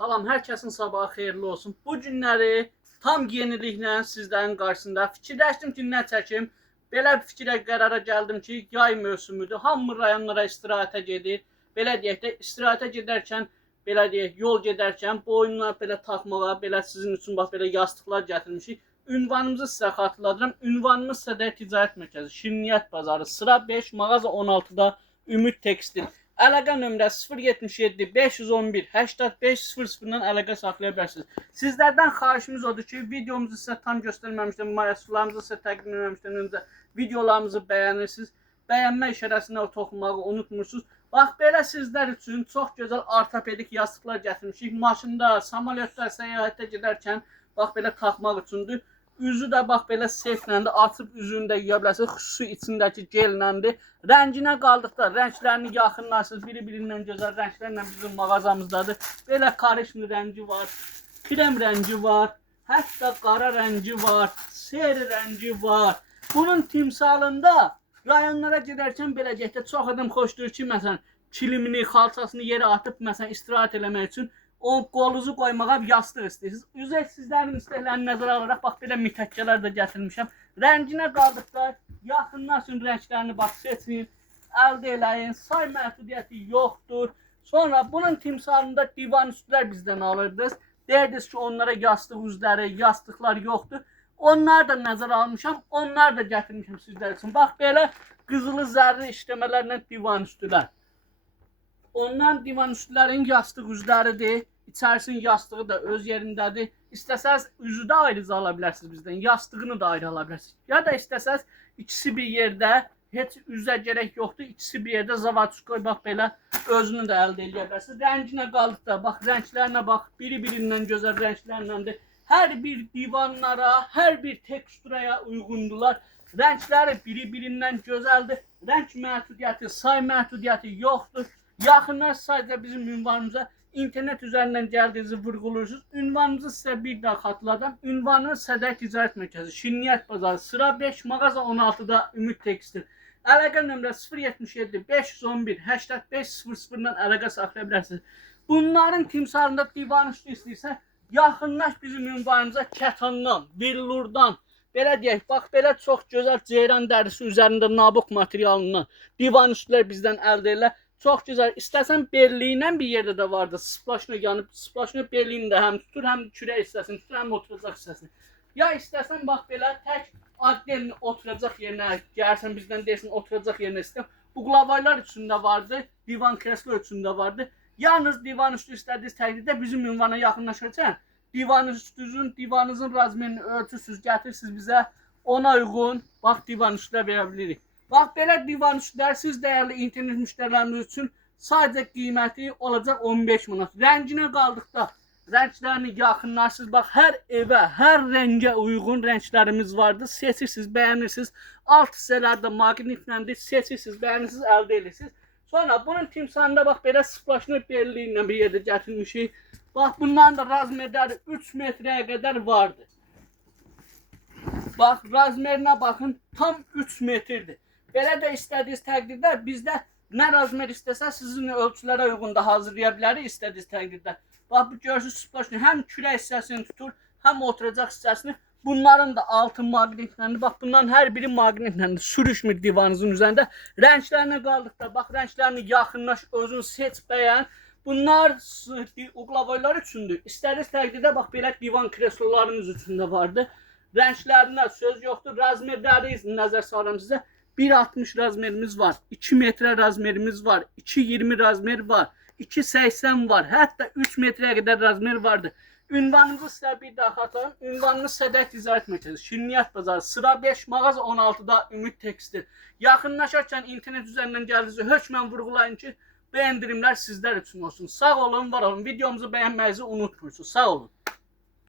Salam, hər kəsin sabahı xeyirli olsun. Bu günləri tam yeniliklə sizlərin qarşısında fikirləşdim ki, nə çəkim. Belə bir fikrə qərara gəldim ki, yay mövsümüdür. Hamı rayonlara istirahətə gedir. Belə deyək də, istirahətə gedərkən, belə deyək, yol gedərkən boynuna belə taxmağa, belə sizin üçün bax belə yastıqlar gətirmişik. Ünvanımızı sizə xatırladıram. Ünvanımız Sədər Ticarət Mərkəzi, Şirniyyət Bazarı, sıra 5, mağaza 16-da Ümid Tekstil. Əlaqə nömrəsi 077 511 8500-dan əlaqə saxlaya bilərsiniz. Sizlərdən xahişimiz odur ki, videomuzu sizə tam göstərməmişdən, məhsullarımızı sizə təqdim etməmişdən öncə videolarımızı bəyənirsiniz. Bəyənmə işarəsinə toxunmağı unutmursunuz. Bax, belə sizlər üçün çox gözəl ortopedik yastıqlar gətirmişik. Maşında, samolyotda, səyahətə gedərkən bax belə taxmaq üçündür. Üzü də bax belə seyflə də açıb üzünü də yiyə bilərsiniz. Xüsusi içindəki gelləndi. Rənginə qaldıqda rənglərini yaxınlaşırsınız. Biri-birindən gözəl rənglərlə bizim mağazamızdadır. Belə karışmı rəngi var, krem rəngi var, hətta qara rəngi var, seri rəngi var. Bunun timsalında rayonlara gedərkən belə deyək də çox adam xoşdur ki, məsələn, kilimini, xalçasını yerə atıb məsələn istirahət eləmək üçün o qolunuzu qoymağa yastıq istəyirsiniz. Üzək sizlərin istəklərini nəzərə alaraq bax belə mütəkkələr də gətirmişəm. Rənginə qaldıqda yaxınlaşın, rənglərini bax seçin, əldə eləyin. Say məhdudiyyəti yoxdur. Sonra bunun timsalında divan üstlər bizdən alırdınız. Deyirdiniz ki, onlara yastıq üzləri, yastıqlar yoxdur. Onları da nəzərə almışam. Onları da gətirmişəm sizlər üçün. Bax belə qızılı zərli işləmələrlə divan üstülər. Ondan divan üstlərin yastıq üzləridir. İçərisinin yastığı da öz yerindədir. İstəsəz üzü də ayrıca ala bilərsiniz bizdən. Yastığını da ayrı ala bilərsiniz. Ya da istəsəz ikisi bir yerdə, heç üzə gerək yoxdur. İkisi bir yerdə zavatçukoy bax belə özünü də əldə edə bilərsiniz. Rənginə qaldıqda bax rənglərinə bax. Biri-birindən gözəl rənglərləndir. Hər bir divanlara, hər bir teksturaya uyğundular. Rəngləri biri-birindən gözəldir. Rəng məhdudiyyəti, say məhdudiyyəti yoxdur. Yaxınlar sadəcə bizim ünvanımıza internet üzərindən gəldiyinizi vurğulursunuz. Ünvanımızı sizə bir daha xatırladım. Ünvanımız Sədər Ticarət Mərkəzi, Şirniyyət Bazarı, sıra 5, mağaza 16-da Ümid Tekstil. Əlaqə nömrəsi 077 511 8500-dan əlaqə saxlaya bilərsiniz. Bunların timsalında divan üstü istəyirsə, yaxınlaş bizim ünvanımıza kətandan, villurdan, belə deyək, bax belə çox gözəl ceyran dərisi üzərində nabuk materialından divan üstülər bizdən əldə elə. Çox gözəl. İstəsən belliyindən bir yerdə də vardı. Splaşno yanıb, splaşno belliyini də həm tutur, həm kürək hissəsini tutur, həm oturacaq hissəsini. Ya istəsən bax belə tək addelini oturacaq yerinə, gəlsən bizdən deyirsən oturacaq yerinə istəyəm. Uqlavaylar üçün də vardı, divan kreslo üçün də vardı. Yalnız divan üstü istədiyiniz təqdirdə bizim ünvana yaxınlaşarkən divanınızın razmerini ölçürsüz, gətirsiniz bizə ona uyğun bax divan üstülə verə bilirik. Bax, belə divan üstlər siz dəyərli internet müştərilərimiz üçün sadəcə qiyməti olacaq 15 manat. Rənginə qaldıqda rənglərini yaxınlarsınız. Bax, hər evə, hər rəngə uyğun rənglərimiz vardır. Seçirsiniz, bəyənirsiniz. Alt hissələrdə maqnitləndir. Seçirsiniz, bəyənirsiniz, əldə edirsiniz. Sonra bunun timsalında bax, belə splaşno belli ilə bir yerdə gətirmişik. Bax, bunların da razmerləri 3 metrəyə qədər vardır. Bax, razmerinə baxın, tam 3 metrdir. Belə də istədiyiniz təqdirdə bizdə nə razmer istəsə sizin ölçülərə uyğun da hazırlaya bilərik istədiyiniz təqdirdə. Bax bu görürsünüz splaşno həm kürək hissəsini tutur, həm oturacaq hissəsini. Bunların da altı maqnitləndir. Bax bunların hər biri maqnitləndir. Sürüşmür divanınızın üzərində. Rənglərinə qaldıqda bax rənglərini yaxınlaş, özün seç, bəyən. Bunlar uqlavoylar üçündür. İstədiyiniz təqdirdə bax belə divan kreslolarımız üçün də vardır. Rənglərinə söz yoxdur. Razmerləri nəzər salıram sizə. 1.60 razmerimiz var, 2 metrə razmerimiz var, 2.20 razmer var, 2.80 var, hətta 3 metrəyə qədər razmer vardır. Ünvanımızı sizə bir daha xatırlayın. Ünvanımız Sədər Ticarət Mərkəzi, Şirniyyət Bazarı, sıra 5, mağaza 16-da Ümid Tekstil. Yaxınlaşarkən internet üzərindən gəldiyinizi hökmən vurğulayın ki, bu endirimlər sizlər üçün olsun. Sağ olun, var olun. Videomuzu bəyənməyinizi unutmursunuz. Sağ olun.